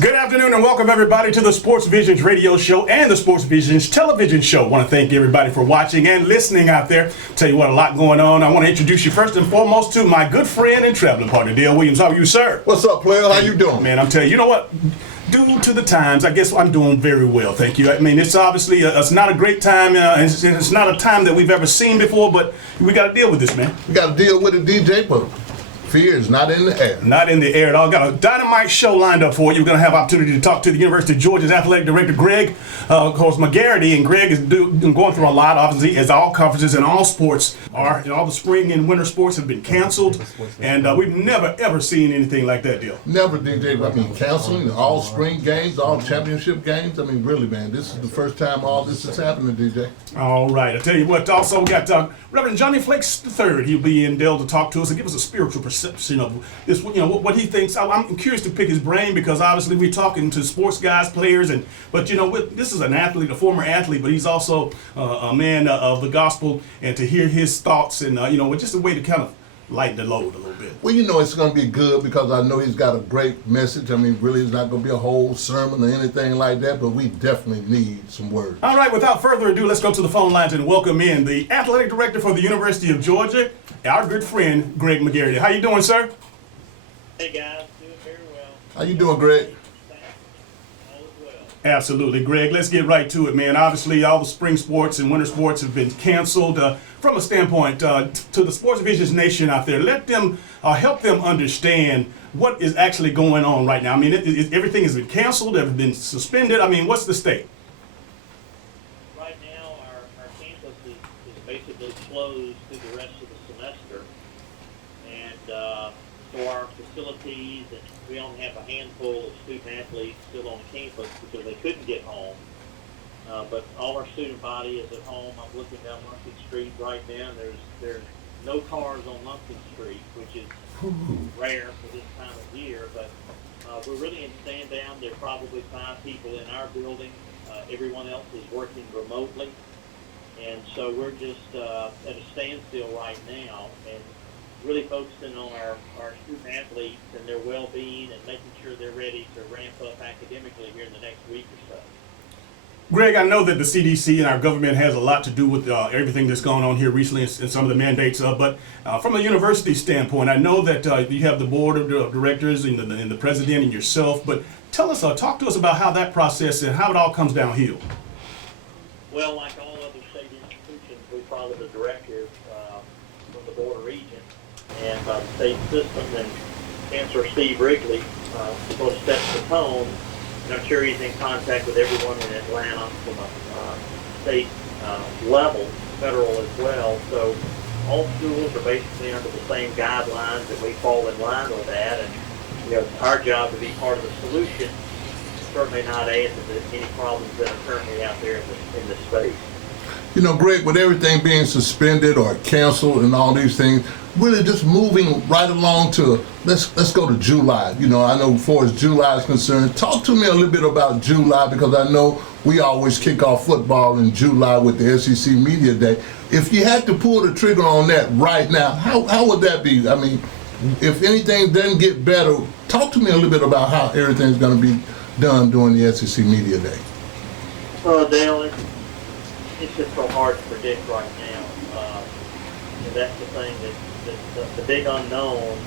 Good afternoon and welcome everybody to the Sports Visions radio show and the Sports Visions television show. I want to thank everybody for watching and listening out there. Tell you what, a lot going on. I want to introduce you first and foremost to my good friend and traveling partner, Dale Williams. How are you, sir? What's up, player? How you doing? Man, I'm telling you, you know what? Due to the times, I guess I'm doing very well, thank you. I mean, it's obviously, it's not a great time. It's not a time that we've ever seen before, but we got to deal with this, man. We got to deal with it, DJ, but fear is not in the air. Not in the air at all. Got a dynamite show lined up for you. We're going to have opportunity to talk to the University of Georgia's athletic director, Greg, of course, McGarity. And Greg is going through a lot, obviously, as all conferences and all sports are. And all the spring and winter sports have been canceled. And we've never, ever seen anything like that, deal. Never, DJ. I mean, canceling all spring games, all championship games. I mean, really, man, this is the first time all this is happening, DJ. All right. I tell you what, also we got Reverend Johnny Flakes III. He'll be in Dale to talk to us and give us a spiritual perception of this, you know, what he thinks. I'm curious to pick his brain because obviously we're talking to sports guys, players, but you know, this is an athlete, a former athlete, but he's also a man of the gospel, and to hear his thoughts and you know, just a way to kind of lighten the load a little bit. Well, you know, it's going to be good because I know he's got a great message. I mean, really, it's not going to be a whole sermon or anything like that, but we definitely need some words. All right, without further ado, let's go to the phone lines and welcome in the athletic director for the University of Georgia, our good friend, Greg McGarity. How you doing, sir? Hey, guys. Doing very well. How you doing, Greg? All is well. Absolutely, Greg. Let's get right to it, man. Obviously, all the spring sports and winter sports have been canceled. From a standpoint, to the Sports Visions Nation out there, let them help them understand what is actually going on right now. I mean, everything has been canceled, have been suspended. I mean, what's the state? Right now, our campus is basically closed through the rest of the semester. And so our facilities, and we only have a handful of student athletes still on campus because they couldn't get home. But all our student body is at home. I'm looking down Lumpkin Street right now. There's no cars on Lumpkin Street, which is rare for this time of year. But we're really in stand down. There are probably 5 people in our building. Everyone else is working remotely. And so we're just at a standstill right now and really focusing on our student athletes and their well-being and making sure they're ready to ramp up academically here in the next week or so. Greg, I know that the CDC and our government has a lot to do with everything that's gone on here recently and some of the mandates. But from a university standpoint, I know that you have the board of directors and the president and yourself. But tell us, talk to us about how that process and how it all comes downhill. Well, like all other state institutions, we follow the directives from the Board of Regents and by the state system. And Chancellor Steve Wrigley sort of sets the tone. And I'm sure he's in contact with everyone in Atlanta from a state level, federal as well. So all schools are basically under the same guidelines that we fall in line with that. And you know, it's our job to be part of the solution, certainly not add to any problems that are currently out there in this space. You know, Greg, with everything being suspended or canceled and all these things, really just moving right along to let's go to July. You know, I know as far as July is concerned, talk to me a little bit about July because I know we always kick off football in July with the SEC Media Day. If you had to pull the trigger on that right now, how would that be? I mean, if anything doesn't get better, talk to me a little bit about how everything's going to be done during the SEC Media Day. Well, Dale, it's just so hard to predict right now. And that's the thing that the big unknown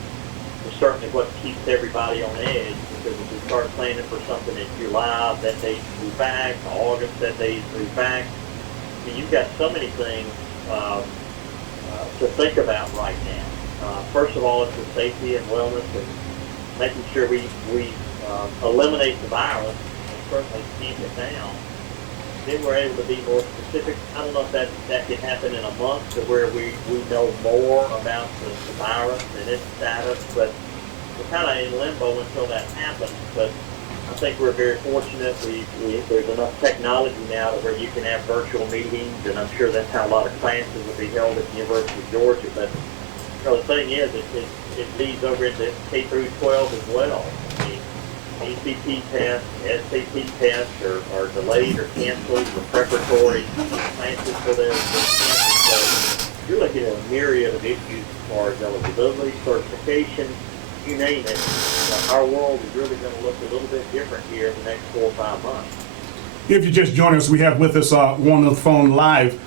is certainly what keeps everybody on edge, because if we start planning for something in July, that day's moved back, August, that day's moved back. I mean, you've got so many things to think about right now. First of all, it's the safety and wellness and making sure we eliminate the virus and certainly keep it down. Then we're able to be more specific. I don't know if that can happen in a month to where we know more about the virus and its status, but we're kind of in limbo until that happens. But I think we're very fortunate. There's enough technology now to where you can have virtual meetings, and I'm sure that's how a lot of classes will be held at the University of Georgia. But you know, the thing is, it leads over into K through 12 as well. I mean, ACT tests, SAT tests are delayed or canceled for preparatory classes for their classes. So you're looking at a myriad of issues as far as eligibility, certification, you name it, our world is really going to look a little bit different here in the next 4 or 5 months. If you just join us, we have with us one on the phone live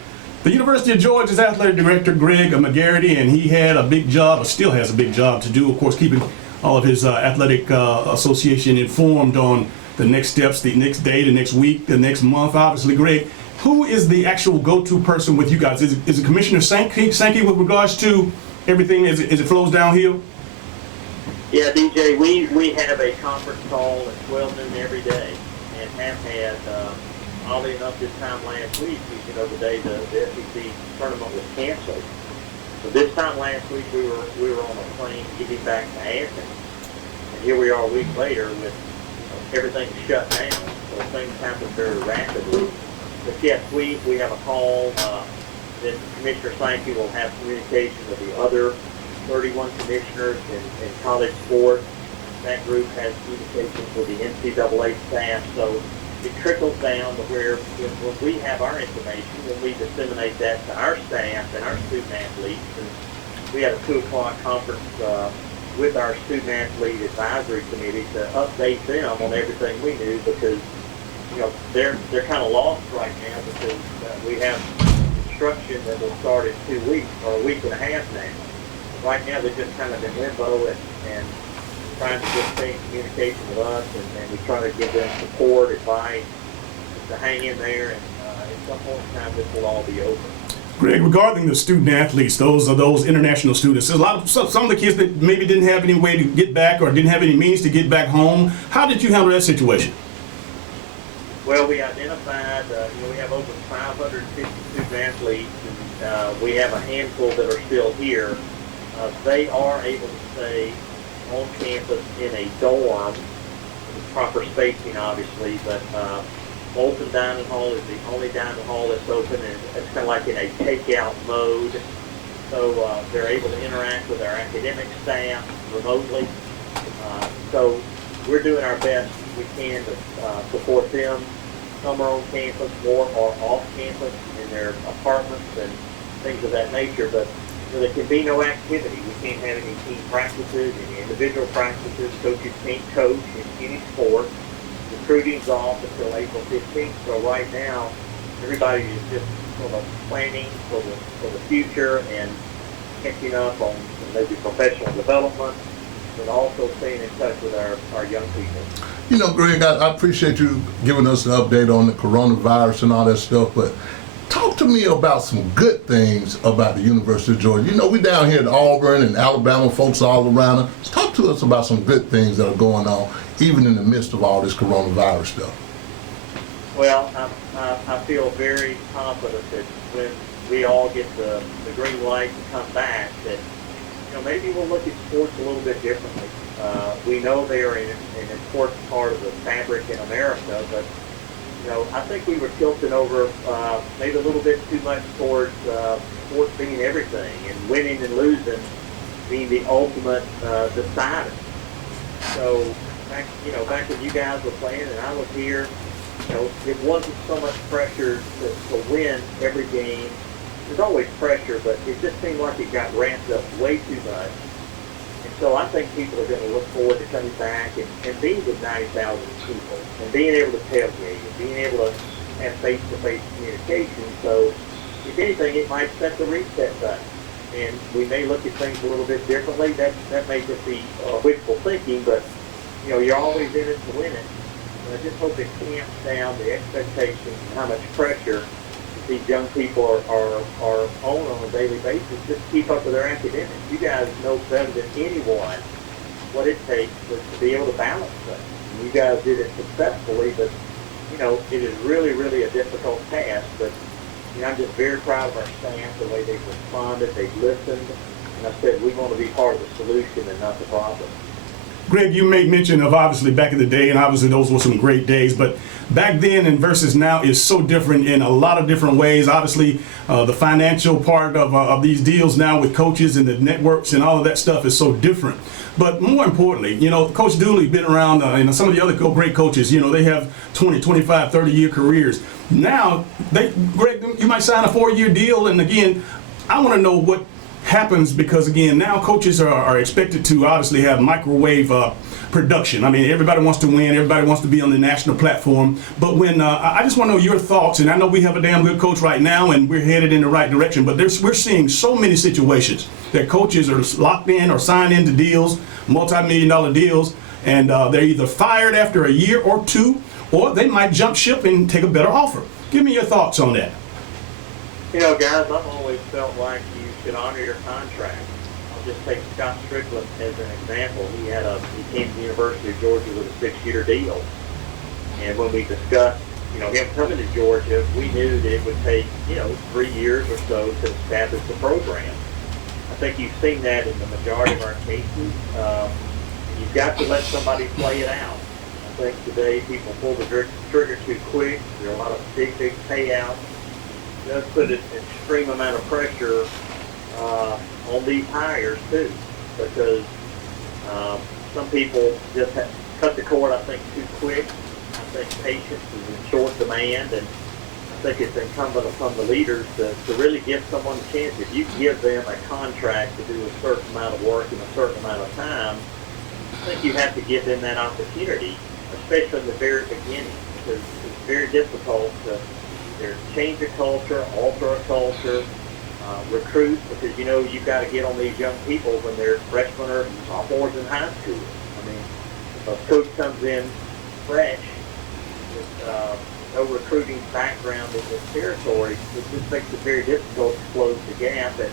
the University of Georgia's athletic director, Greg McGarity, and he had a big job, or still has a big job to do, of course, keeping all of his athletic association informed on the next steps, the next day, the next week, the next month. Obviously, Greg, who is the actual go-to person with you guys? Is it Commissioner Sankey with regards to everything as it flows downhill? Yeah, DJ, we have a conference call at 12 noon every day, and have had, oddly enough, this time last week, you know, the day the SEC tournament was canceled. So this time last week, we were on a plane getting back to Athens, and here we are a week later with everything shut down. So things happen very rapidly. But yes, we have a call. Then Commissioner Sankey will have communication with the other 31 commissioners in college sports. That group has communications with the NCAA staff. So it trickles down to where when we have our information, when we disseminate that to our staff and our student athletes. And we had a 2 o'clock conference with our student athlete advisory committee to update them on everything we knew, because you know they're kind of lost right now because we have instruction that will start in 2 weeks or a week and a half now. Right now they're just kind of in limbo and trying to get stay in communication with us, and we try to give them support, advice, to hang in there, and at some point in time this will all be over. Greg, regarding the student athletes, those international students, there's a lot of some of the kids that maybe didn't have any way to get back or didn't have any means to get back home. How did you handle that situation? Well, we identified, we have over 550 student athletes, and we have a handful that are still here. They are able to stay on campus in a dorm, with proper spacing, obviously, but Bolton Dining Hall is the only dining hall that's open, and it's kind of like in a takeout mode. So they're able to interact with our academic staff remotely. So we're doing our best we can to support them. Some are on campus, more are off campus in their apartments and things of that nature. But there can be no activity. We can't have any team practices, any individual practices. Coaches can't coach in any sport. Recruiting's off until April 15th. So right now, everybody is just sort of planning for the future and catching up on maybe professional development, but also staying in touch with our young people. You know, Greg, I appreciate you giving us an update on the coronavirus and all that stuff, but talk to me about some good things about the University of Georgia. You know, we down here at Auburn and Alabama, folks all around us. Talk to us about some good things that are going on, even in the midst of all this coronavirus stuff. Well, I feel very confident that when we all get the green light to come back, that maybe we'll look at sports a little bit differently. We know they are an important part of the fabric in America, but I think we were tilting over maybe a little bit too much towards sports being everything and winning and losing being the ultimate decider. So back when you guys were playing and I was here, it wasn't so much pressure to win every game. There's always pressure, but it just seemed like it got ramped up way too much. And so I think people are going to look forward to coming back and being with 90,000 people and being able to tailgate and being able to have face-to-face communication. So if anything, it might set the reset button. And we may look at things a little bit differently. That may just be wishful thinking, but you're always in it to win it. And I just hope it tamps down the expectations and how much pressure these young people are on a daily basis just to keep up with their academics. You guys know better than anyone what it takes to be able to balance things. You guys did it successfully, but it is really, really a difficult task. But I'm just very proud of our staff, the way they've responded, they've listened, and I said we want to be part of the solution and not the problem. Greg, you made mention of obviously back in the day, and obviously those were some great days, but back then and versus now is so different in a lot of different ways. Obviously, the financial part of these deals now with coaches and the networks and all of that stuff is so different. But more importantly, Coach Dooley's been around, and some of the other great coaches, they have 20, 25, 30-year careers. Now, Greg, you might sign a 4-year deal, and again, I want to know what happens because, again, now coaches are expected to obviously have microwave production. I mean, everybody wants to win. Everybody wants to be on the national platform. But when I just want to know your thoughts, and I know we have a damn good coach right now, and we're headed in the right direction. But we're seeing so many situations that coaches are locked in or signed into deals, multi-million-dollar deals, and they're either fired after a year or two, or they might jump ship and take a better offer. Give me your thoughts on that. You know, guys, I've always felt like you should honor your contract. I'll just take Scott Strickland as an example. He came to the University of Georgia with a 6-year deal. And when we discussed, him coming to Georgia, we knew that it would take, 3 years or so to establish the program. I think you've seen that in the majority of our cases. You've got to let somebody play it out. I think today people pull the trigger too quick. There are a lot of big payouts. It does put an extreme amount of pressure on these hires too, because some people just cut the cord, I think, too quick. I think patience is in short demand, and I think it's incumbent upon the leaders to really give someone a chance. If you give them a contract to do a certain amount of work in a certain amount of time, I think you have to give them that opportunity, especially in the very beginning, because it's very difficult to change a culture, alter a culture, recruit, because you've got to get on these young people when they're freshmen or sophomores in high school. I mean, if a coach comes in fresh with no recruiting background in this territory, it just makes it very difficult to close the gap. And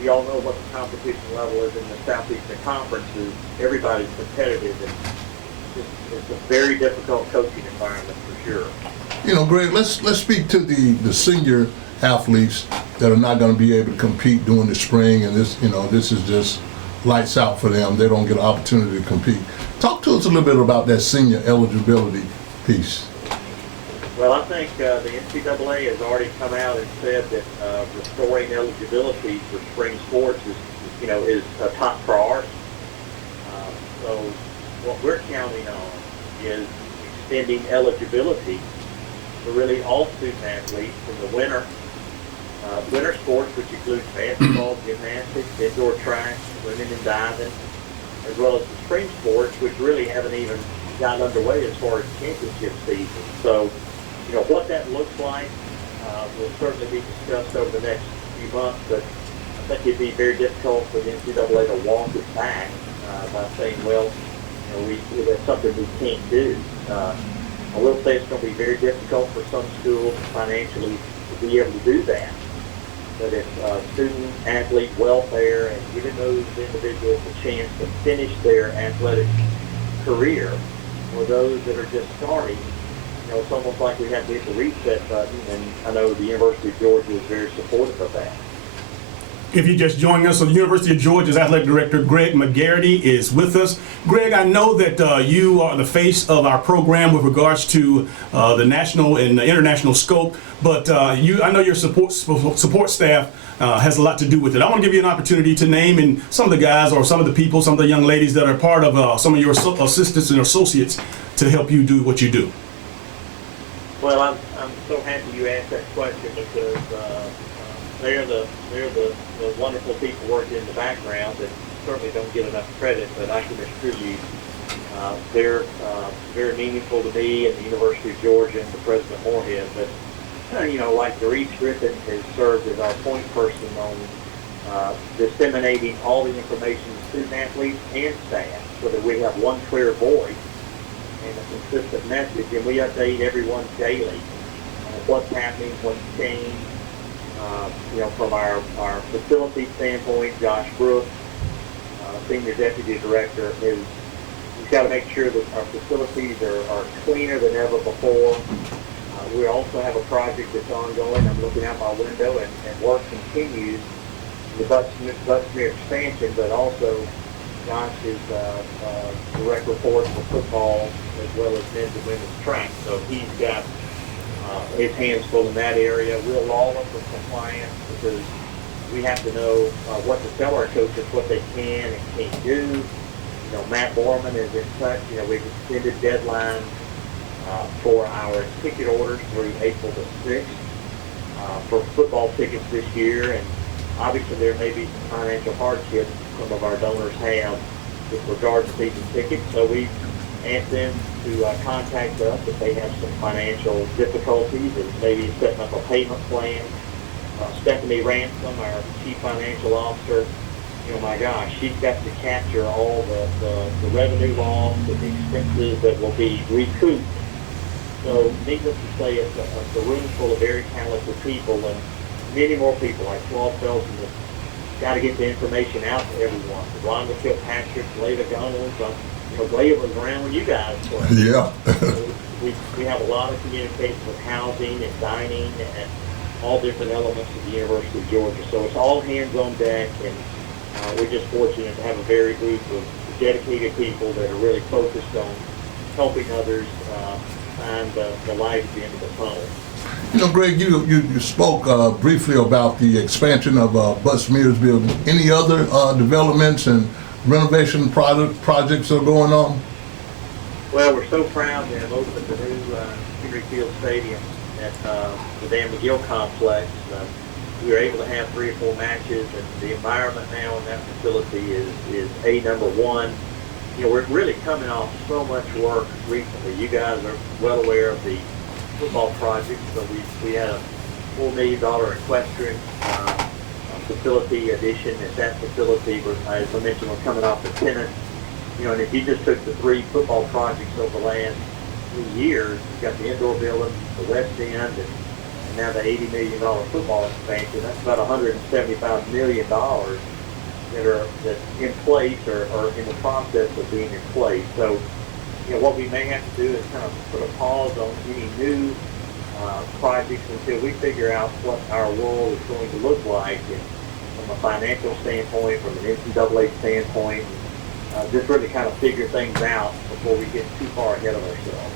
we all know what the competition level is in the Southeastern Conferences. Everybody's competitive, and it's a very difficult coaching environment for sure. Greg, let's speak to the senior athletes that are not going to be able to compete during the spring, and this is just lights out for them. They don't get an opportunity to compete. Talk to us a little bit about that senior eligibility piece. Well, I think the NCAA has already come out and said that restoring eligibility for spring sports is a top priority. So what we're counting on is extending eligibility for really all student athletes in the winter sports, which includes basketball, gymnastics, indoor track, swimming and diving, as well as the spring sports, which really haven't even gotten underway as far as championship season. So, what that looks like will certainly be discussed over the next few months, but I think it'd be very difficult for the NCAA to walk it back by saying, well, that's something we can't do. I will say it's going to be very difficult for some schools financially to be able to do that. But if student athlete welfare and giving those individuals a chance to finish their athletic career, or those that are just starting, it's almost like we have to hit the reset button, and I know the University of Georgia is very supportive of that. If you're just joining us, so the University of Georgia's athletic director, Greg McGarity, is with us. Greg, I know that you are the face of our program with regards to the national and the international scope, but I know your support staff has a lot to do with it. I want to give you an opportunity to name some of the guys or some of the people, some of the young ladies that are part of some of your assistants and associates to help you do what you do. Well, I'm so happy you asked that question, because they're the wonderful people working in the background that certainly don't get enough credit, but I can assure you they're very meaningful to me and the University of Georgia and to President Moorhead. But, like Doris Griffin has served as our point person on disseminating all the information to student athletes and staff so that we have one clear voice and a consistent message, and we update everyone daily on what's happening, what's changed. From our facility standpoint, Josh Brooks, Senior Deputy Director, he's got to make sure that our facilities are cleaner than ever before. We also have a project that's ongoing. I'm looking out my window, and work continues, the Bucksmere expansion, but also Josh is direct report for football as well as men's and women's track. So he's got his hands full in that area. We're lawless with compliance, because we have to know what to tell our coaches, what they can and can't do. Matt Borman is in touch. We've extended deadlines for our ticket orders through April the 6th for football tickets this year, and Obviously, there may be some financial hardship some of our donors have with regard to season tickets, so we ask them to contact us if they have some financial difficulties and maybe setting up a payment plan. Stephanie Ransom, our Chief Financial Officer, my gosh, she's got to capture all the revenue loss and the expenses that will be recouped. So needless to say, it's a room full of very talented people and many more people like Claude Felton that's got to get the information out to everyone. Rhonda Kilpatrick, Leda Gunnels, Leda was around when you guys were. Yeah. we have a lot of communication with housing and dining and all different elements of the University of Georgia. So it's all hands on deck, and we're just fortunate to have a very group of dedicated people that are really focused on helping others find the light at the end of the tunnel. Greg, you spoke briefly about the expansion of Butts Mears building. Any other developments and renovation projects are going on? Well, we're so proud to have opened the new Henry Field Stadium at the Dan McGill complex. We were able to have 3 or 4 matches, and the environment now in that facility is number one. We're really coming off so much work recently. You guys are well aware of the football project, so we had a $4 million equestrian facility addition at that facility. As I mentioned, we're coming off the tenant. And if you just took the 3 football projects over the last 3 years, you've got the indoor building, the west end, and now the $80 million football expansion. That's about $175 million that's in place or in the process of being in place. So, what we may have to do is kind of put a pause on any new projects until we figure out what our world is going to look like, and from a financial standpoint, from an NCAA standpoint, just really kind of figure things out before we get too far ahead of ourselves.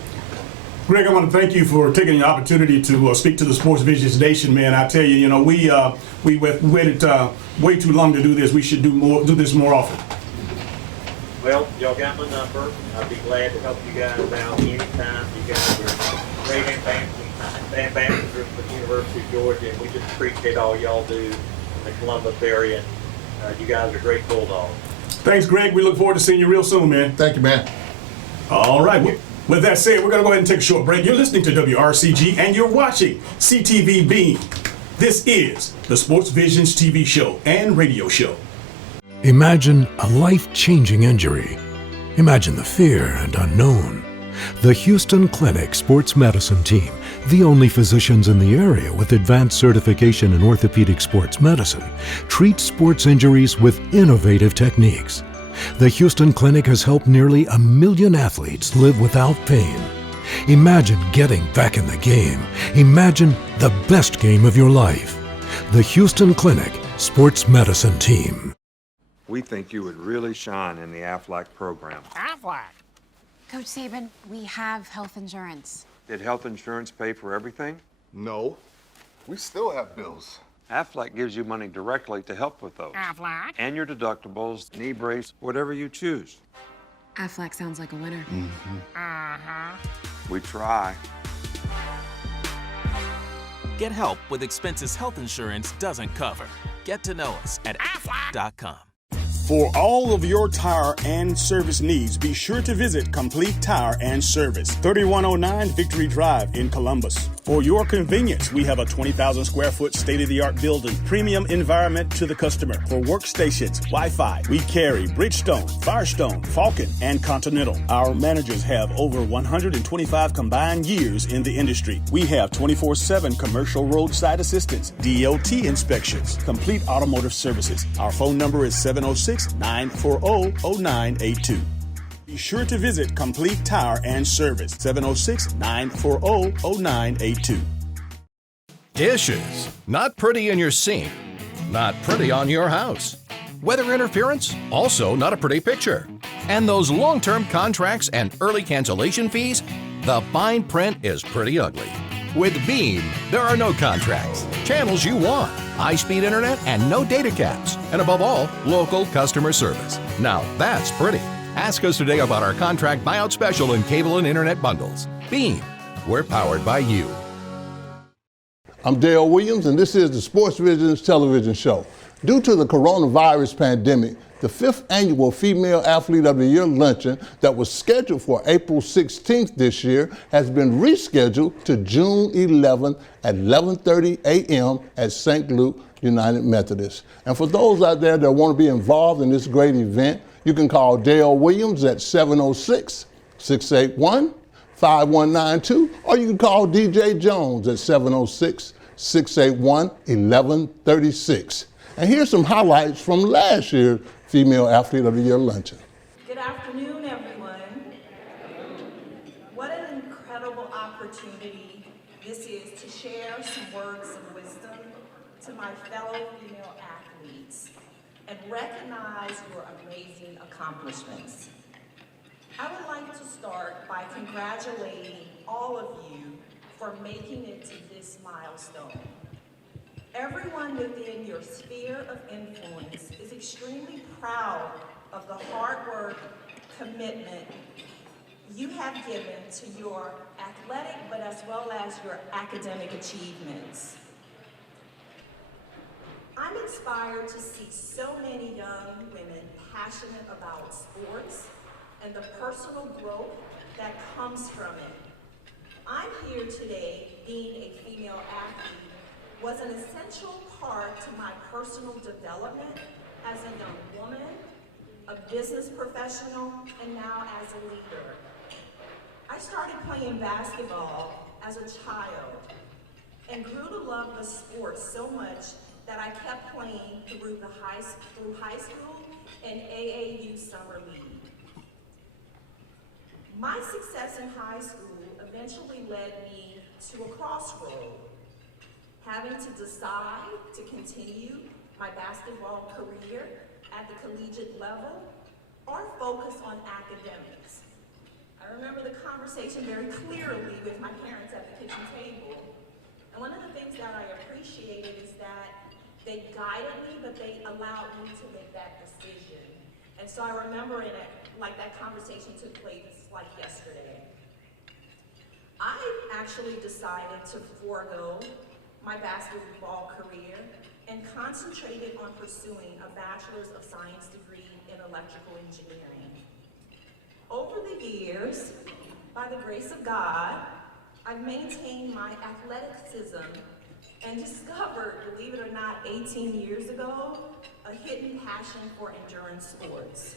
Greg, I want to thank you for taking the opportunity to speak to the Sports Visions Nation, man. I tell you, we waited way too long to do this. We should do this more often. Well, y'all got my number. I'd be glad to help you guys out anytime. You guys are great ambassadors for the University of Georgia, and we just appreciate all y'all do in the Columbus area. You guys are great Bulldogs. Thanks, Greg. We look forward to seeing you real soon, man. Thank you, man. All right. With that said, we're going to go ahead and take a short break. You're listening to WRCG, and you're watching CTV Beam. This is the Sports Visions TV show and radio show. Imagine a life-changing injury. Imagine the fear and unknown. The Houston Clinic Sports Medicine Team, the only physicians in the area with advanced certification in orthopedic sports medicine, treats sports injuries with innovative techniques. The Houston Clinic has helped nearly 1 million athletes live without pain. Imagine getting back in the game. Imagine the best game of your life. The Houston Clinic Sports Medicine Team. We think you would really shine in the Aflac program. Aflac? Coach Saban, we have health insurance. Did health insurance pay for everything? No, we still have bills. Aflac gives you money directly to help with those. Aflac? And your deductibles, knee brace, whatever you choose. Aflac sounds like a winner. Mm-hmm. Uh-huh. We try. Get help with expenses health insurance doesn't cover. Get to know us at aflac.com. For all of your tire and service needs, be sure to visit Complete Tire and Service, 3109 Victory Drive in Columbus. For your convenience, we have a 20,000 square foot state-of-the-art building, premium environment to the customer. For workstations, Wi-Fi, we carry Bridgestone, Firestone, Falcon, and Continental. Our managers have over 125 combined years in the industry. We have 24/7 commercial roadside assistance, DOT inspections, complete automotive services. Our phone number is 706-940-0982. Be sure to visit Complete Tire and Service, 706-940-0982. Dishes. Not pretty in your sink. Not pretty on your house. Weather interference. Also not a pretty picture. And those long-term contracts and early cancellation fees. The fine print is pretty ugly. With Beam, there are no contracts, channels you want, high-speed internet, and no data caps. And above all, local customer service. Now that's pretty. Ask us today about our contract buyout special in cable and internet bundles. Beam, we're powered by you. I'm Dale Williams, and this is the Sports Visions television show. Due to the coronavirus pandemic, the 5th annual Female Athlete of the Year luncheon that was scheduled for April 16th this year has been rescheduled to June 11th at 11:30 a.m. at St. Luke United Methodist. And for those out there that want to be involved in this great event, you can call Dale Williams at 706-681-5192, or you can call DJ Jones at 706-681-1136. And here's some highlights from last year's Female Athlete of the Year luncheon. Good afternoon, everyone. What an incredible opportunity this is to share some words of wisdom to my fellow female athletes and recognize your amazing accomplishments. I would like to start by congratulating all of you for making it to this milestone. Everyone within your sphere of influence is extremely proud of the hard work, commitment you have given to your athletic, but as well as your academic achievements. I'm inspired to see so many young women passionate about sports and the personal growth that comes from it. I'm here today being a female athlete was an essential part to my personal development as a young woman, a business professional, and now as a leader. I started playing basketball as a child and grew to love the sport so much that I kept playing through high school and AAU Summer League. My success in high school eventually led me to a crossroad, having to decide to continue my basketball career at the collegiate level or focus on academics. I remember the conversation very clearly with my parents at the kitchen table. And one of the things that I appreciated is that they guided me, but they allowed me to make that decision. And so I remember like that conversation took place like yesterday. I actually decided to forego my basketball career and concentrated on pursuing a Bachelor's of Science degree in electrical engineering. Over the years, by the grace of God, I've maintained my athleticism and discovered, believe it or not, 18 years ago, a hidden passion for endurance sports,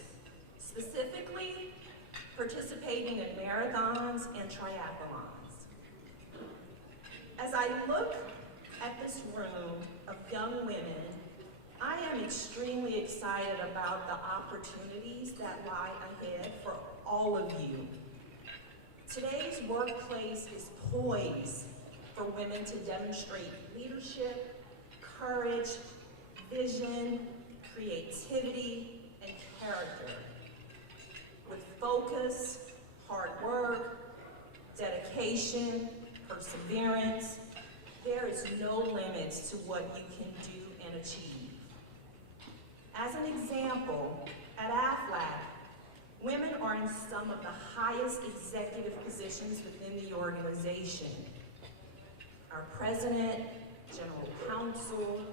specifically participating in marathons and triathlons. As I look at this room of young women, I am extremely excited about the opportunities that lie ahead for all of you. Today's workplace is poised for women to demonstrate leadership, courage, vision, creativity, and character. With focus, hard work, dedication, perseverance, there is no limits to what you can do and achieve. As an example, at AFLAC, women are in some of the highest executive positions within the organization. Our president, general counsel,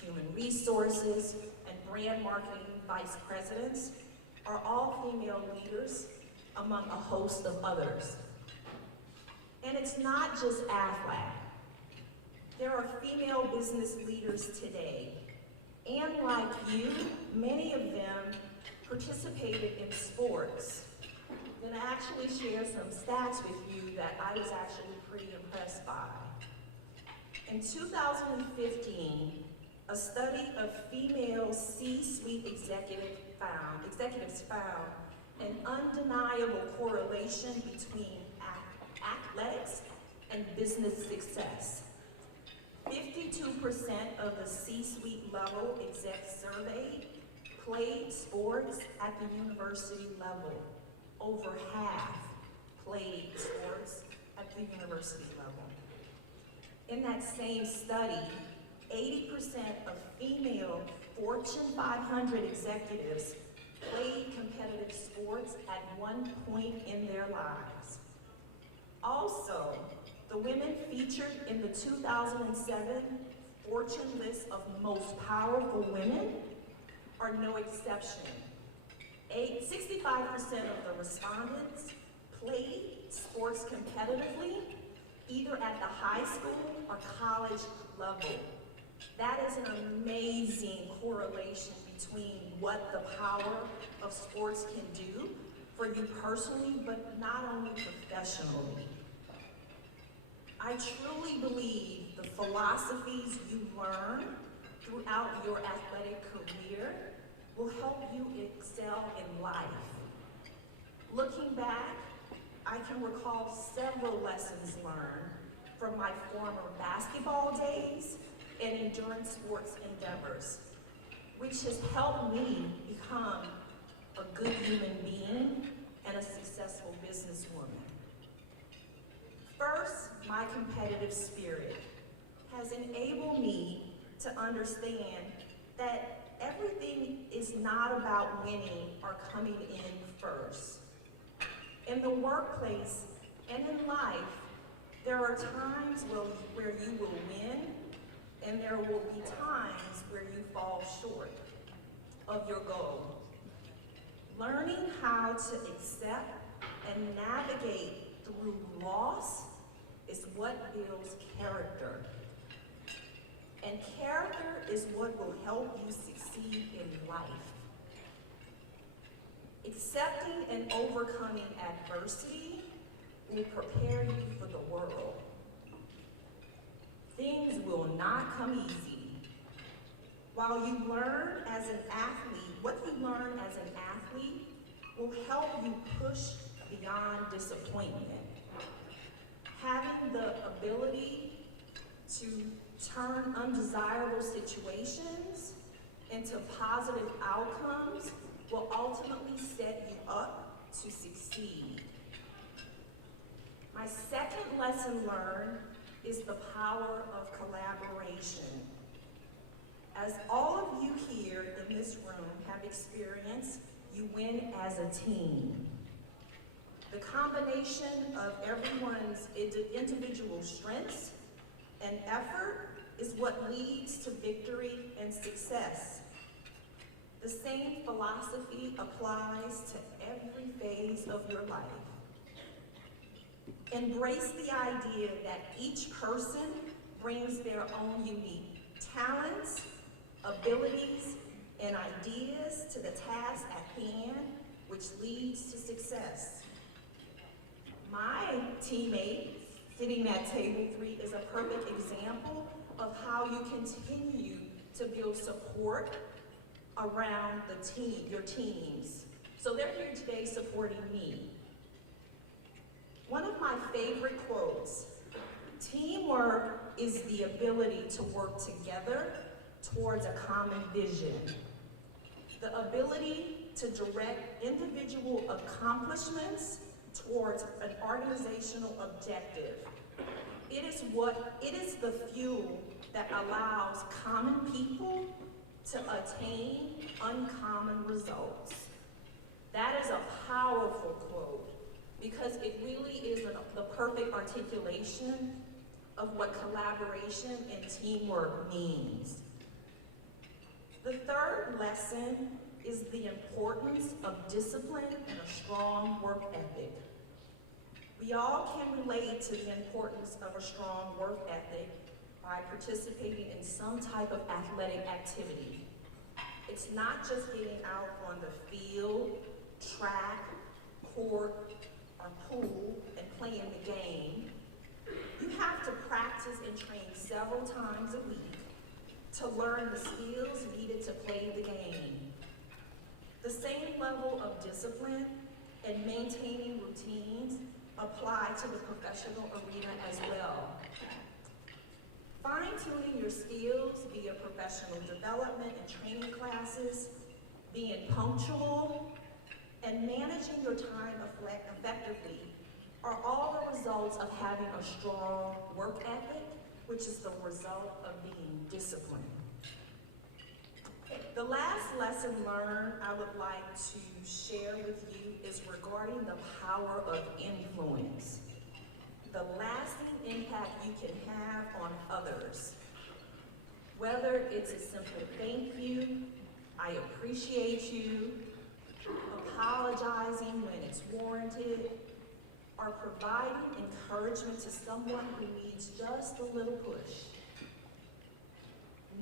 human resources, and brand marketing vice presidents are all female leaders among a host of others. And it's not just AFLAC. There are female business leaders today, and like you, many of them participated in sports. I'm gonna actually share some stats with you that I was actually pretty impressed by. In 2015, a study of female C-suite executives found an undeniable correlation between athletics and business success. 52% of the C-suite level execs surveyed played sports at the university level. Over half played sports at the university level. In that same study, 80% of female Fortune 500 executives played competitive sports at one point in their lives. Also, the women featured in the 2007 Fortune list of most powerful women are no exception. 65% of the respondents played sports competitively, either at the high school or college level. That is an amazing correlation between what the power of sports can do for you personally, but not only professionally. I truly believe the philosophies you learn throughout your athletic career will help you excel in life. Looking back, I can recall several lessons learned from my former basketball days and endurance sports endeavors, which has helped me become a good human being and a successful businesswoman. First, my competitive spirit has enabled me to understand that everything is not about winning or coming in first. In the workplace and in life, there are times where you will win, and there will be times where you fall short of your goal. Learning how to accept and navigate through loss is what builds character. And character is what will help you succeed in life. Accepting and overcoming adversity will prepare you for the world. Things will not come easy. While you learn as an athlete, what you learn as an athlete will help you push beyond disappointment. Having the ability to turn undesirable situations into positive outcomes will ultimately set you up to succeed. My second lesson learned is the power of collaboration. As all of you here in this room have experienced, you win as a team. The combination of everyone's individual strengths and effort is what leads to victory and success. The same philosophy applies to every phase of your life. Embrace the idea that each person brings their own unique talents, abilities, and ideas to the task at hand, which leads to success. My teammate sitting at table 3 is a perfect example of how you continue to build support around your teams. So they're here today supporting me. One of my favorite quotes, teamwork is the ability to work together towards a common vision. The ability to direct individual accomplishments towards an organizational objective. It is the fuel that allows common people to attain uncommon results. That is a powerful quote because it really is the perfect articulation of what collaboration and teamwork means. The third lesson is the importance of discipline and a strong work ethic. We all can relate to the importance of a strong work ethic by participating in some type of athletic activity. It's not just getting out on the field, track, court, or pool and playing the game. You have to practice and train several times a week to learn the skills needed to play the game. The same level of discipline and maintaining routines apply to the professional arena as well. Fine-tuning your skills via professional development and training classes, being punctual, and managing your time effectively are all the results of having a strong work ethic, which is the result of being disciplined. The last lesson learned I would like to share with you is regarding the power of influence, the lasting impact you can have on others. Whether it's a simple thank you, I appreciate you, apologizing when it's warranted, or providing encouragement to someone who needs just a little push.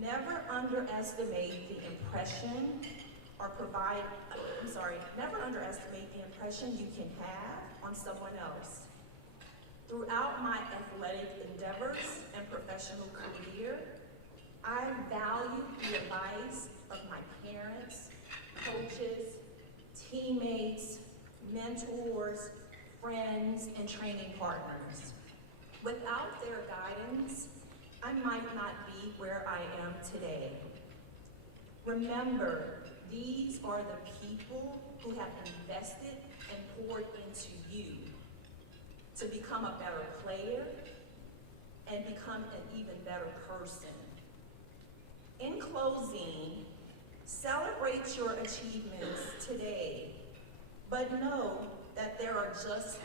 Never underestimate the impression never underestimate the impression you can have on someone else. Throughout my athletic endeavors and professional career, I value the advice of my parents, coaches, teammates, mentors, friends, and training partners. Without their guidance, I might not be where I am today. Remember, these are the people who have invested and poured into you to become a better player and become an even better person. In closing, celebrate your achievements today, but know that there are just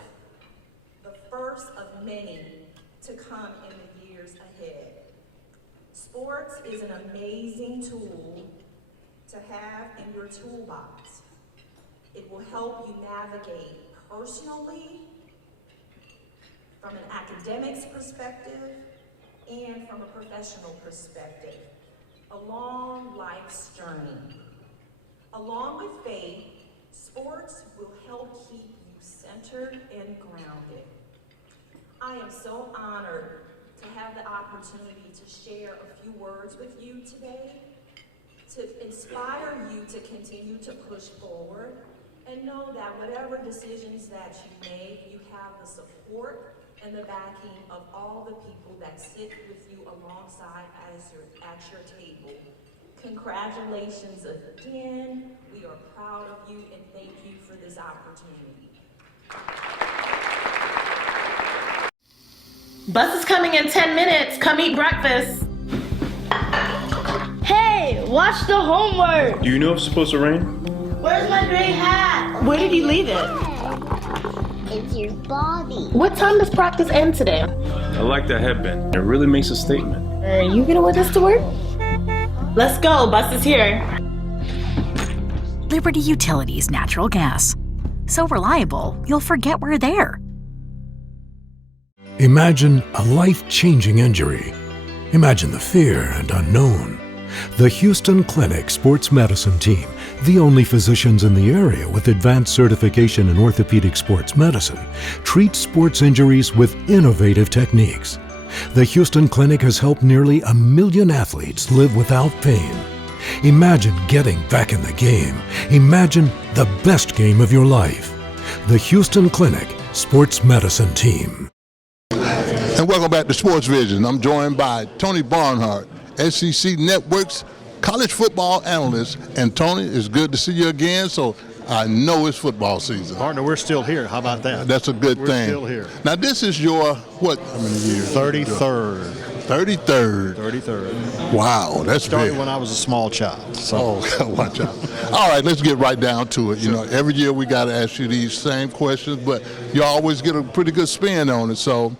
the first of many to come in the years ahead. Sports is an amazing tool to have in your toolbox. It will help you navigate personally, from an academics perspective, and from a professional perspective, a long life's journey. Along with faith, sports will help keep you centered and grounded. I am so honored to have the opportunity to share a few words with you today, to inspire you to continue to push forward, and know that whatever decisions that you make, you have the support and the backing of all the people that sit with you alongside at your table. Congratulations again. We are proud of you and thank you for this opportunity. Bus is coming in 10 minutes. Come eat breakfast. Hey, watch the homework. Do you know if it's supposed to rain? Where's my gray hat? Where did you leave it? It's your body. What time does practice end today? I like that headband. It really makes a statement. Are you gonna wear this to work? Let's go, bus is here. Liberty Utilities natural gas. So reliable, you'll forget we're there. Imagine a life-changing injury. Imagine the fear and unknown. The Houston Clinic Sports Medicine Team, the only physicians in the area with advanced certification in orthopedic sports medicine, treats sports injuries with innovative techniques. The Houston Clinic has helped nearly 1 million athletes live without pain. Imagine getting back in the game. Imagine the best game of your life. The Houston Clinic Sports Medicine Team. And welcome back to Sports Vision. I'm joined by Tony Barnhart, SEC Network's college football analyst. And Tony, it's good to see you again. So I know it's football season. Partner, we're still here. How about that? That's a good thing. We're still here. Now this is your, what, how many years? 33rd. 33rd. 33rd. Wow, that's Started big. when I was a small child. So. Oh, watch out. All right, let's get right down to it. You know, every year we got to ask you these same questions, but you always get a pretty good spin on it. So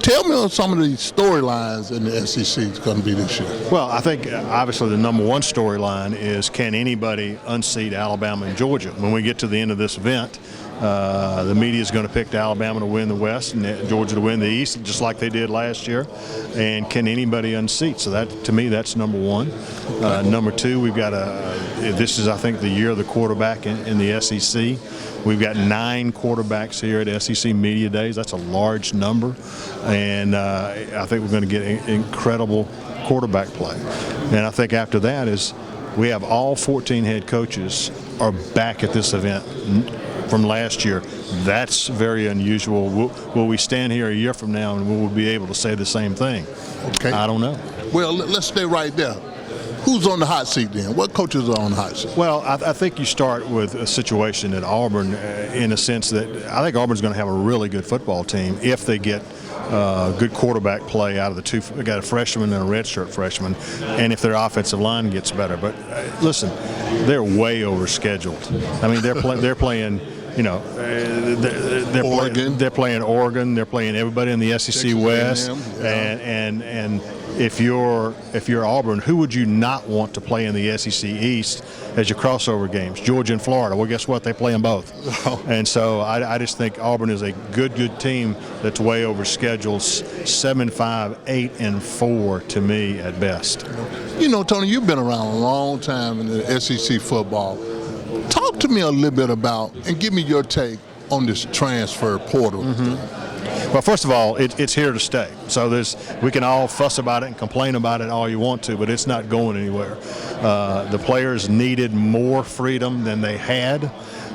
tell me on some of the storylines in the SEC is going to be this year. Well, I think obviously the number one storyline is, can anybody unseat Alabama and Georgia? When we get to the end of this event, the media is going to pick Alabama to win the West and Georgia to win the East, just like they did last year. And can anybody unseat? So that, to me, that's number one. Number two, we've got this is, I think, the year of the quarterback in the SEC. We've got 9 quarterbacks here at SEC Media Days. That's a large number. And I think we're going to get incredible quarterback play. And I think after that is we have all 14 head coaches are back at this event from last year. That's very unusual. Will we stand here a year from now and will we be able to say the same thing? Okay. I don't know. Well, let's stay right there. Who's on the hot seat then? What coaches are on the hot seat? Well, I think you start with a situation at Auburn in a sense that I think Auburn's going to have a really good football team if they get good quarterback play out of the two. They got a freshman and a redshirt freshman, and if their offensive line gets better. But listen, they're way overscheduled. I mean, they're playing. You know, they're playing Oregon. They're playing everybody in the SEC West, and if you're Auburn, who would you not want to play in the SEC East as your crossover games? Georgia and Florida. Well, guess what? They play them both. And so I just think Auburn is a good team that's way over schedule. 7-5, 8-4 to me at best. You know, Tony, you've been around a long time in the SEC football. Talk to me a little bit about and give me your take on this transfer portal. Well, first of all, it's here to stay. So we can all fuss about it and complain about it all you want to, but it's not going anywhere. The players needed more freedom than they had,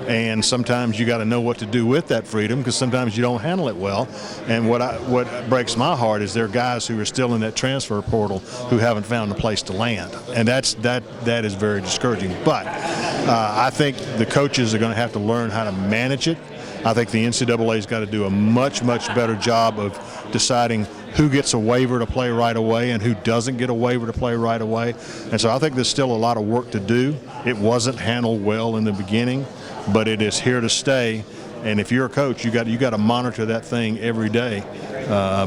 and sometimes you got to know what to do with that freedom because sometimes you don't handle it well. And what breaks my heart is there are guys who are still in that transfer portal who haven't found a place to land, and that is very discouraging. But I think the coaches are going to have to learn how to manage it. I think the NCAA's got to do a much better job of deciding who gets a waiver to play right away and who doesn't get a waiver to play right away. And so I think there's still a lot of work to do. It wasn't handled well in the beginning, but it is here to stay. And if you're a coach, you got to monitor that thing every day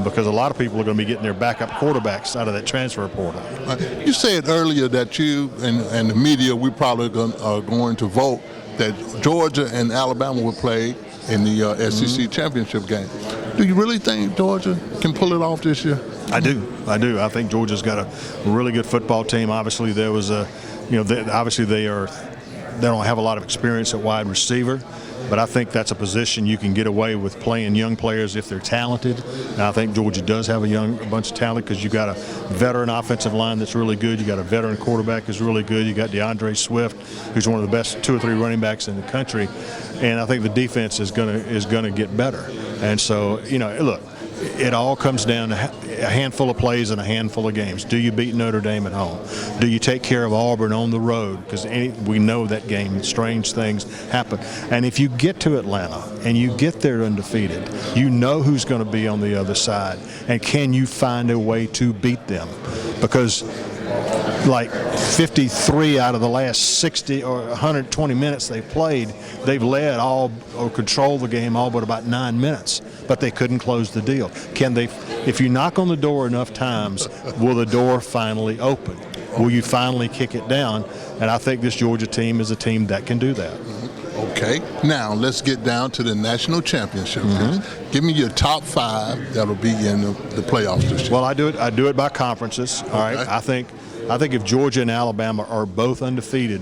because a lot of people are going to be getting their backup quarterbacks out of that transfer portal. You said earlier that you and the media, we probably are going to vote that Georgia and Alabama will play in the SEC championship game. Do you really think Georgia can pull it off this year? I do. I think Georgia's got a really good football team. Obviously, there was they don't have a lot of experience at wide receiver, but I think that's a position you can get away with playing young players if they're talented. And I think Georgia does have a bunch of talent because you got a veteran offensive line that's really good. You got a veteran quarterback who's really good. You got DeAndre Swift, who's one of the best 2 or 3 running backs in the country. And I think the defense is gonna get better. And so, look, it all comes down to a handful of plays and a handful of games. Do you beat Notre Dame at home? Do you take care of Auburn on the road? Because we know that game, strange things happen. And if you get to Atlanta and you get there undefeated, you know who's going to be on the other side. And can you find a way to beat them? Because like 53 out of the last 60 or 120 minutes they've played, they've led all or controlled the game all but about 9 minutes, but they couldn't close the deal. Can they? If you knock on the door enough times, will the door finally open? Will you finally kick it down? And I think this Georgia team is a team that can do that. Okay, now let's get down to the national championship. Give me your top 5 that'll be in the playoffs this year. Well, I do it by conferences. All right, I think if Georgia and Alabama are both undefeated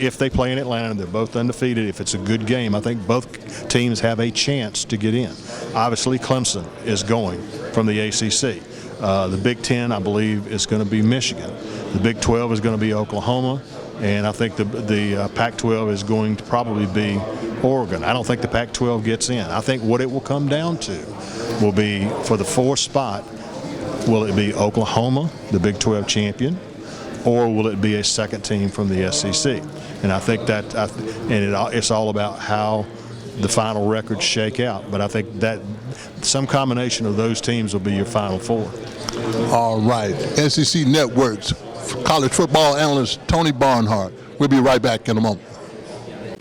if they play in Atlanta, they're both undefeated. If it's a good game, I think both teams have a chance to get in. Obviously, Clemson is going from the ACC. The Big Ten, I believe, is going to be Michigan. The Big 12 is going to be Oklahoma. And I think the Pac-12 is going to probably be Oregon. I don't think the Pac-12 gets in. I think what it will come down to will be, for the 4th spot, will it be Oklahoma, the Big 12 champion, or will it be a second team from the SEC? And I think it's all about how the final records shake out. But I think that some combination of those teams will be your final 4. All right. SEC Network's college football analyst Tony Barnhart. We'll be right back in a moment.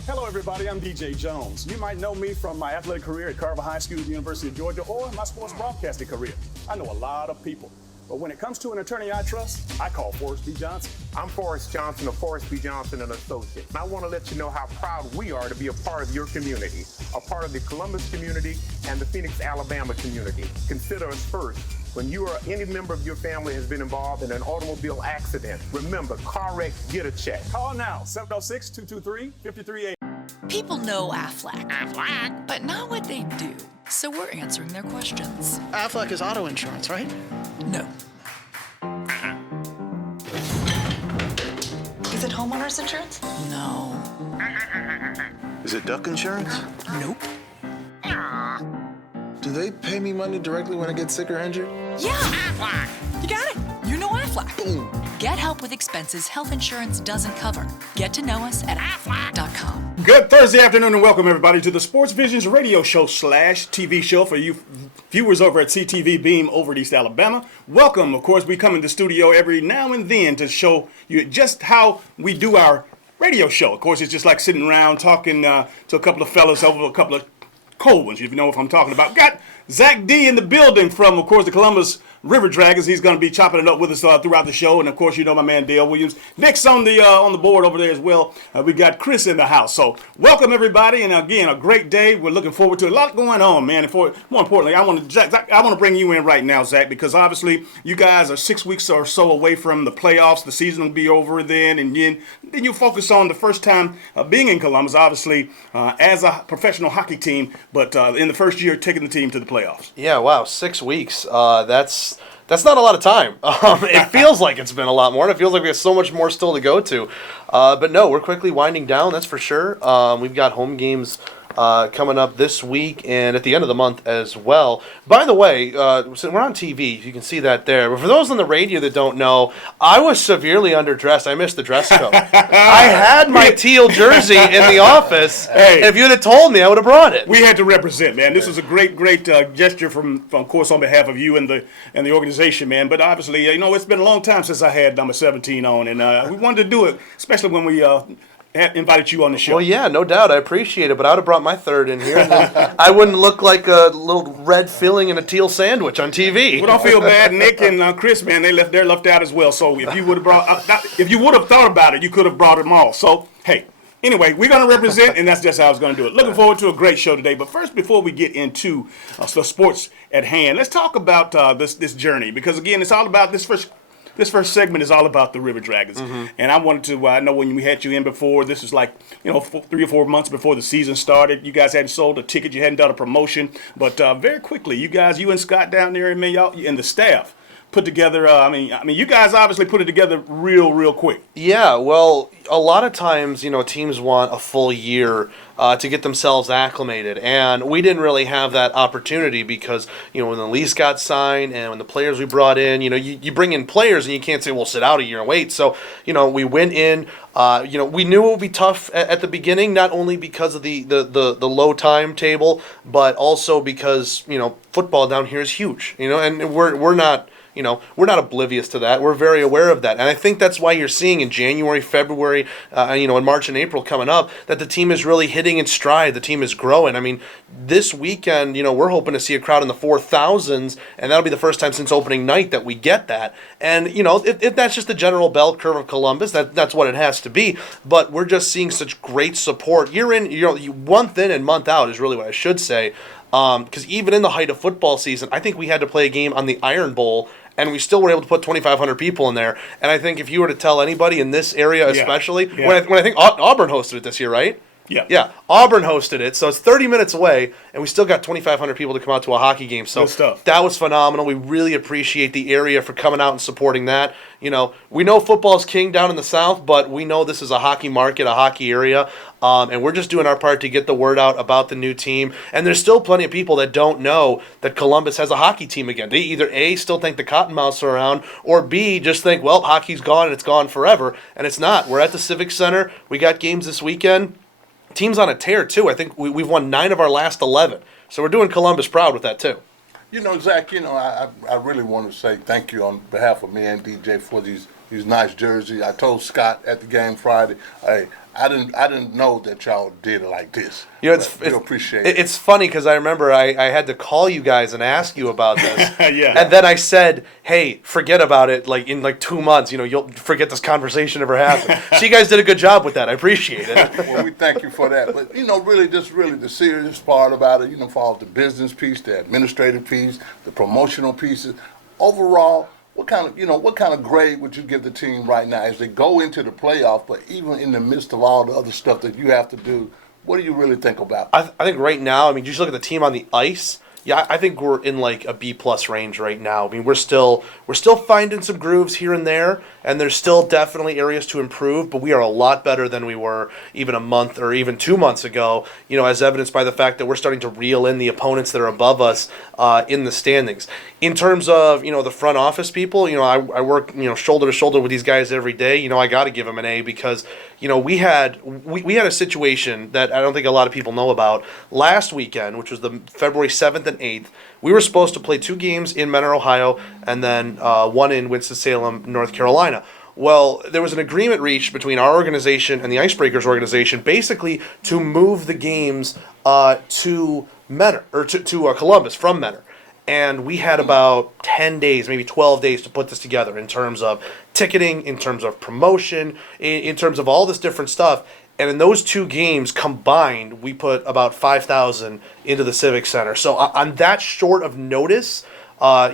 Hello, everybody. I'm DJ Jones. You might know me from my athletic career at Carver High School, University of Georgia, or my sports broadcasting career. I know a lot of people. But when it comes to an attorney I trust, I call Forrest B. Johnson. I'm Forrest Johnson of Forrest B. Johnson & Associates. And I want to let you know how proud we are to be a part of your community, a part of the Columbus community and the Phoenix, Alabama community. Consider us first. When you or any member of your family has been involved in an automobile accident, remember, Car Wreck, get a check. Call now, 706-223-5380. People know Aflac, but not what they do. So we're answering their questions. Aflac is auto insurance, right? No. Is it homeowner's insurance? No. Is it duck insurance? Nope. Do they pay me money directly when I get sick or injured? Yeah! Aflac! You got it! You know Aflac. Boom. Get help with expenses health insurance doesn't cover. Get to know us at Aflac.com. Good Thursday afternoon and welcome everybody to the Sports Visions radio show / TV show for you viewers over at CTV Beam over at East Alabama. Welcome. Of course, we come in the studio every now and then to show you just how we do our radio show. Of course, it's just like sitting around talking to a couple of fellas over a couple of cold ones, if you know what I'm talking about. Got Zach D in the building from, of course, the Columbus River Dragons. He's going to be chopping it up with us throughout the show. And, of course, you know my man Dale Williams. Nick's on the board over there as well. We got Chris in the house. So welcome, everybody. And, again, a great day. We're looking forward to it. A lot going on, man. And more importantly, I want to bring you in right now, Zach, because obviously you guys are 6 weeks or so away from the playoffs. The season will be over then. And then you focus on the first time being in Columbus, obviously, as a professional hockey team, but in the first year taking the team to the playoffs. Yeah, wow, 6 weeks. That's not a lot of time. It feels like it's been a lot more, and it feels like we have so much more still to go to. But no, we're quickly winding down, that's for sure. We've got home games coming up this week and at the end of the month as well. By the way, so we're on TV. You can see that there. But for those on the radio that don't know, I was severely underdressed. I missed the dress code. I had my teal jersey in the office. Hey. And if you'd have told me, I would have brought it. We had to represent, man. This was a great gesture from, of course, on behalf of you and the organization, man. But obviously, it's been a long time since I had number 17 on, and we wanted to do it, especially when we invited you on the show. Well, yeah, no doubt. I appreciate it, but I would have brought my third in here. I wouldn't look like a little red filling in a teal sandwich on TV. Well, don't feel bad. Nick and Chris, man, they're left out as well. So if you would have thought about it, you could have brought them all. So hey. Anyway, we're going to represent, and that's just how I was going to do it. Looking forward to a great show today. But first, before we get into the sports at hand, let's talk about this journey. Because, again, it's all about this first segment is all about the River Dragons. Mm-hmm. And I wanted to, I know when we had you in before, this was like, 3 or 4 months before the season started. You guys hadn't sold a ticket. You hadn't done a promotion. But very quickly, you and Scott down there, and y'all and the staff put together, you guys obviously put it together real quick. Yeah, well, a lot of times, teams want a full year to get themselves acclimated, and we didn't really have that opportunity because, when the lease got signed and when the players we brought in, you bring in players and you can't say, well, sit out a year and wait. So, we went in, we knew it would be tough at the beginning, not only because of the low timetable, but also because, football down here is huge, and we're not... we're not oblivious to that. We're very aware of that. And I think that's why you're seeing in January, February, in March and April coming up, that the team is really hitting its stride. The team is growing. I mean, this weekend, we're hoping to see a crowd in the 4,000s, and that'll be the first time since opening night that we get that. And, if that's just the general bell curve of Columbus, that's what it has to be. But we're just seeing such great support. Year in, month in and month out is really what I should say. Because even in the height of football season, I think we had to play a game on the Iron Bowl, and we still were able to put 2,500 people in there. And I think if you were to tell anybody in this area especially, when I think Auburn hosted it this year, right? Yeah, Auburn hosted it, so it's 30 minutes away, and we still got 2,500 people to come out to a hockey game. So that was phenomenal. We really appreciate the area for coming out and supporting that. We know football's king down in the South, but we know this is a hockey market, a hockey area, and we're just doing our part to get the word out about the new team. And there's still plenty of people that don't know that Columbus has a hockey team again. They either A, still think the Cottonmouths are around, or B, just think, well, hockey's gone and it's gone forever. And it's not. We're at the Civic Center. We got games this weekend. Team's on a tear, too. I think we've won 9 of our last 11. So we're doing Columbus proud with that, too. Zach, I really want to say thank you on behalf of me and DJ for these nice jerseys. I told Scott at the game Friday, hey, I didn't know that y'all did it like this. We appreciate it. It's funny because I remember I had to call you guys and ask you about this. Yeah. And then I said, hey, forget about it. Like in 2 months, you'll forget this conversation ever happened. So you guys did a good job with that. I appreciate it. Well, we thank you for that. But really the serious part about it, for all the business piece, the administrative piece, the promotional pieces, overall. What kind of grade would you give the team right now as they go into the playoff? But even in the midst of all the other stuff that you have to do, what do you really think about? I think right now, just look at the team on the ice. Yeah, I think we're in like a B+ range right now. We're still finding some grooves here and there, and there's still definitely areas to improve, but we are a lot better than we were even a month or even 2 months ago, as evidenced by the fact that we're starting to reel in the opponents that are above us in the standings. In terms of, the front office people, I work, shoulder to shoulder with these guys every day. I got to give them an A because, we had a situation that I don't think a lot of people know about last weekend, which was the February 7th and 8th. We were supposed to play 2 games in Mentor, Ohio, and then 1 in Winston-Salem, North Carolina. Well, there was an agreement reached between our organization and the Icebreakers organization, basically to move the games to Mentor or to Columbus from Mentor. and we had about 10 days, maybe 12 days to put this together in terms of ticketing, in terms of promotion, in terms of all this different stuff. And in those 2 games combined, we put about 5,000 into the Civic Center. So on that short of notice, I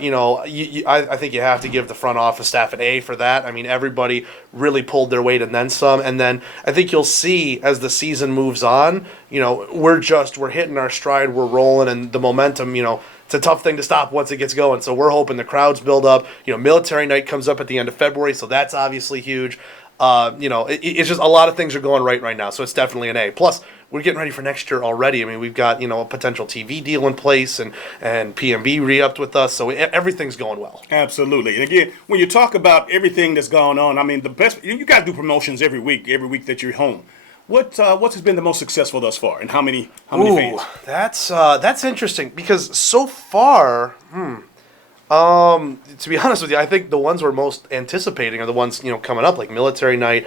think you have to give the front office staff an A for that. I mean, everybody really pulled their weight and then some. And then I think you'll see as the season moves on, we're hitting our stride, we're rolling, and the momentum, it's a tough thing to stop once it gets going. So we're hoping the crowds build up. Military Night comes up at the end of February, so that's obviously huge. It's just a lot of things are going right now, so it's definitely an A. Plus, we're getting ready for next year already. I mean, we've got, a potential TV deal in place, and PMB re-upped with us, so everything's going well. Absolutely. And again, when you talk about everything that's going on, I mean, the best, you got to do promotions every week that you're home. What has been the most successful thus far, and how many fans? That's interesting, because so far, to be honest with you, I think the ones we're most anticipating are the ones coming up, like Military Night,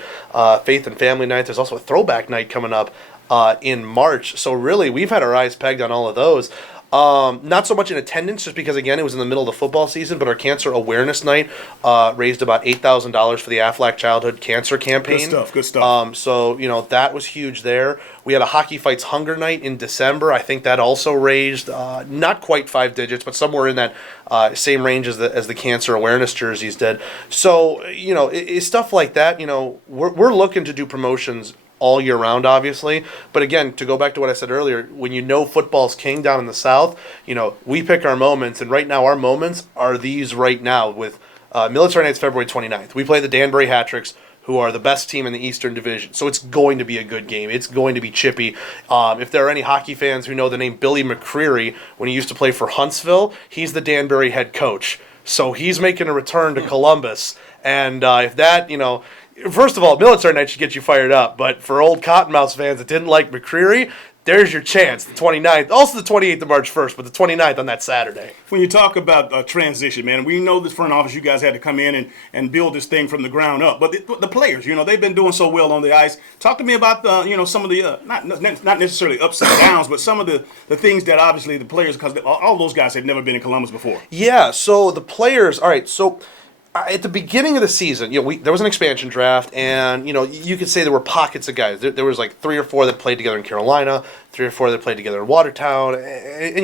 Faith and Family Night. There's also a Throwback Night coming up in March. So really, we've had our eyes pegged on all of those. Not so much in attendance, just because, again, it was in the middle of the football season, but our Cancer Awareness Night raised about $8,000 for the Aflac Childhood Cancer Campaign. Good stuff. So, that was huge there. We had a Hockey Fights Hunger Night in December. I think that also raised not quite 5 digits, but somewhere in that same range as the Cancer Awareness jerseys did. So, it's stuff like that. We're looking to do promotions all year round, obviously. But again, to go back to what I said earlier, when football's king down in the South, we pick our moments, and right now our moments are these right now with Military Night's February 29th. We play the Danbury Hattricks, who are the best team in the Eastern Division. So it's going to be a good game. It's going to be chippy. If there are any hockey fans who know the name Billy McCreary, when he used to play for Huntsville, he's the Danbury head coach. So he's making a return to Columbus. And if that, first of all, Military Night should get you fired up. But for old Cottonmouths fans that didn't like McCreary, there's your chance, the 29th. Also the 28th of March 1st, but the 29th on that Saturday. When you talk about transition, man, we know this front office, you guys had to come in and build this thing from the ground up. But the players, they've been doing so well on the ice. Talk to me about some of the, not necessarily ups and downs, but some of the things that obviously the players, because all those guys had never been in Columbus before. Yeah, so the players, all right, so at the beginning of the season, there was an expansion draft, and you could say there were pockets of guys. There was like 3 or 4 that played together in Carolina, 3 or 4 that played together in Watertown, and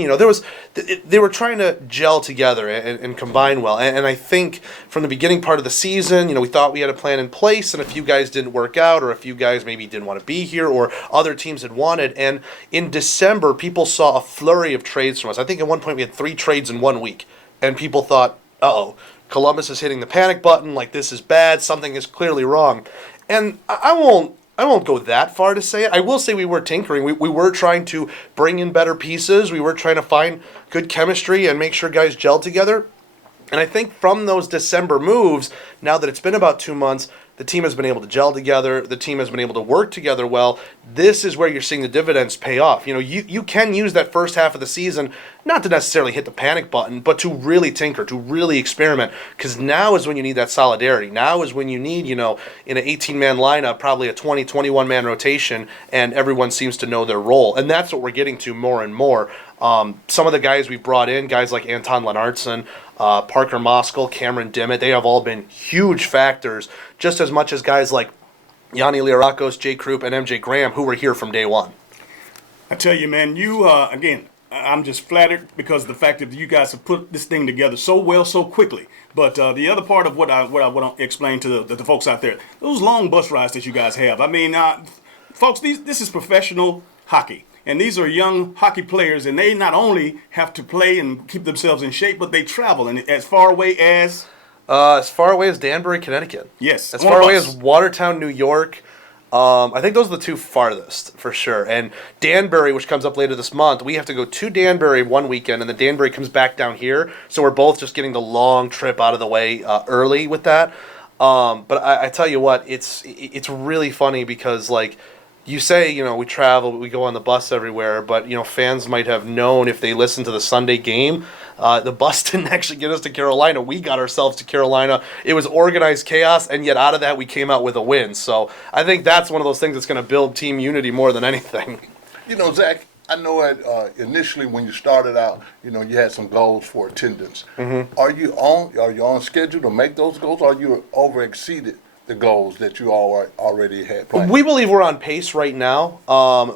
they were trying to gel together and combine well. And I think from the beginning part of the season, we thought we had a plan in place, and a few guys didn't work out, or a few guys maybe didn't want to be here, or other teams had wanted. And in December, people saw a flurry of trades from us. I think at one point we had 3 trades in 1 week, and people thought, uh-oh, Columbus is hitting the panic button, like this is bad, something is clearly wrong. And I won't go that far to say it. I will say we were tinkering. We were trying to bring in better pieces. We were trying to find good chemistry and make sure guys gel together. And I think from those December moves, now that it's been about 2 months, the team has been able to gel together. The team has been able to work together well. This is where you're seeing the dividends pay off. You can use that first half of the season not to necessarily hit the panic button, but to really tinker, to really experiment, because now is when you need that solidarity. Now is when you need, in an 18-man lineup, probably a 20, 21-man rotation, and everyone seems to know their role. And that's what we're getting to more and more. Some of the guys we've brought in, guys like Anton Lennartson, Parker Moskal, Cameron Dimmitt, they have all been huge factors, just as much as guys like Yanni Liarakos, Jay Krupp, and MJ Graham, who were here from day one. I tell you, man, again, I'm just flattered because of the fact that you guys have put this thing together so well, so quickly. But the other part of what I want to explain to the folks out there, those long bus rides that you guys have. I mean, folks, this is professional hockey. And these are young hockey players, and they not only have to play and keep themselves in shape, but they travel and as far away as... As far away as Danbury, Connecticut. Yes. As far away as Watertown, New York. I think those are the 2 farthest, for sure. And Danbury, which comes up later this month, we have to go to Danbury one weekend, and then Danbury comes back down here. So we're both just getting the long trip out of the way early with that. But I tell you what, it's really funny because, like, you say, we travel, we go on the bus everywhere, but, fans might have known if they listened to the Sunday game, the bus didn't actually get us to Carolina. We got ourselves to Carolina. It was organized chaos, and yet out of that we came out with a win. So I think that's one of those things that's going to build team unity more than anything. Zach, I know initially when you started out, you know, you had some goals for attendance. Mm-hmm. Are you on schedule to make those goals, or you over exceeded the goals that you already had planned? We believe we're on pace right now.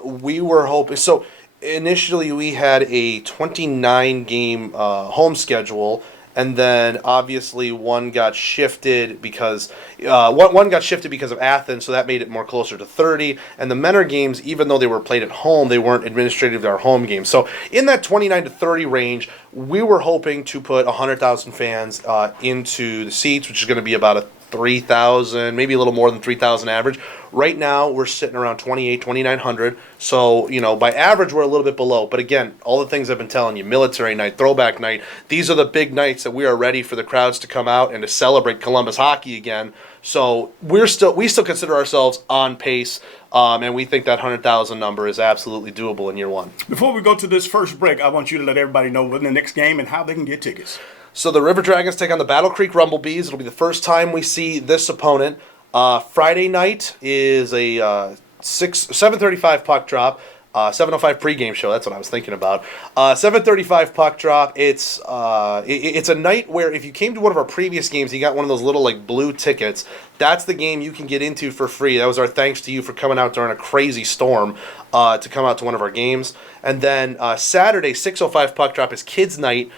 We were hoping so. Initially, we had a 29 game home schedule, and then obviously one got shifted because one got shifted because of Athens, so that made it more closer to 30. And the Menor games, even though they were played at home, they weren't administratively our home games. So in that 29 to 30 range, we were hoping to put 100,000 fans into the seats, which is going to be about a 3,000, maybe a little more than 3,000 average. Right now, we're sitting around 2,900. So, you know, by average, we're a little bit below. But again, all the things I've been telling you, military night, throwback night, these are the big nights that we are ready for the crowds to come out and to celebrate Columbus hockey again. So we still consider ourselves on pace, and we think that 100,000 number is absolutely doable in year one. Before we go to this first break, I want you to let everybody know when the next game and how they can get tickets. So the River Dragons take on the Battle Creek Rumblebees. It'll be the first time we see this opponent. Friday night is a 7:35 puck drop. 7:05 pregame show. That's what I was thinking about. 7:35 puck drop. It's a night where if you came to one of our previous games, you got one of those little like blue tickets. That's the game you can get into for free. That was our thanks to you for coming out during a crazy storm to come out to one of our games. And then Saturday, 6:05 puck drop is Kids Night.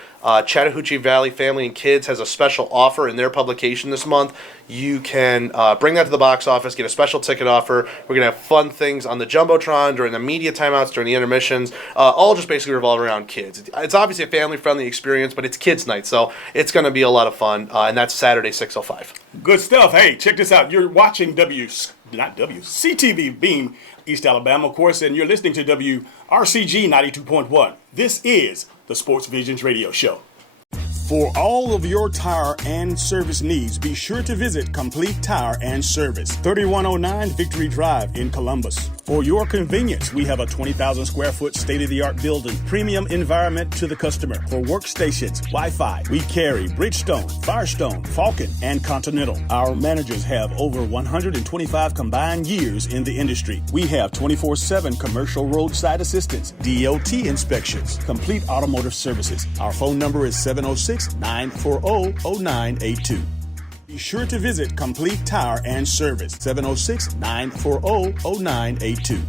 Chattahoochee Valley Family and Kids has a special offer in their publication this month. You can bring that to the box office, get a special ticket offer. We're going to have fun things on the Jumbotron during the media timeouts, during the intermissions, all just basically revolve around kids. It's obviously a family-friendly experience, but it's Kids Night, so it's going to be a lot of fun, and that's Saturday, 6:05. Good stuff. Hey, check this out. You're watching CTV Beam East Alabama, of course, and you're listening to WRCG 92.1. This is the Sports Visions Radio Show. For all of your tire and service needs, be sure to visit Complete Tire and Service, 3109 Victory Drive in Columbus. For your convenience, we have a 20,000 square foot state-of-the-art building, premium environment to the customer. For workstations, Wi-Fi, we carry Bridgestone, Firestone, Falcon, and Continental. Our managers have over 125 combined years in the industry. We have 24/7 commercial roadside assistance, DOT inspections, complete automotive services. Our phone number is 706-940-0982. Be sure to visit Complete Tire and Service, 706-940-0982.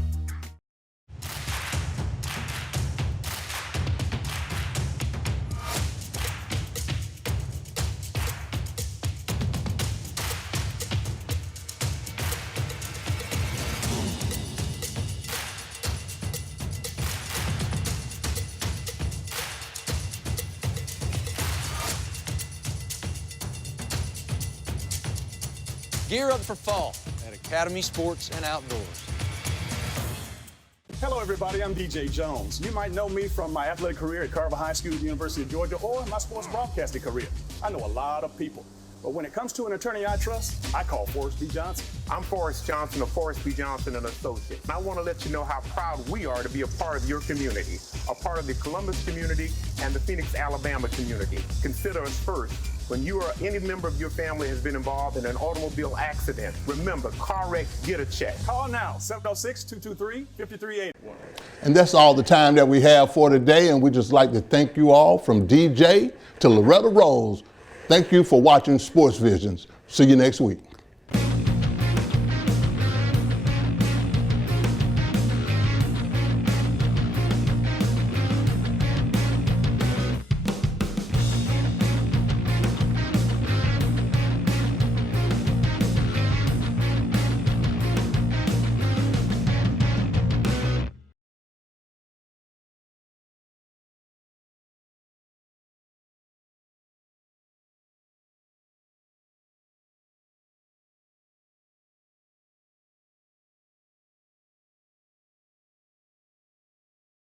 Gear up for fall at Academy Sports and Outdoors. Hello, everybody. I'm DJ Jones. You might know me from my athletic career at Carver High School, University of Georgia, or my sports broadcasting career. I know a lot of people. But when it comes to an attorney I trust, I call Forrest B. Johnson. I'm Forrest Johnson of Forrest B. Johnson and Associates. And I want to let you know how proud we are to be a part of your community, a part of the Columbus community and the Phoenix, Alabama community. Consider us first. When you or any member of your family has been involved in an automobile accident, remember, car wreck, get a check. Call now, 706-223-5381. And that's all the time that we have for today, and we'd just like to thank you all from DJ to Loretta Rose. Thank you for watching Sports Visions. See you next week.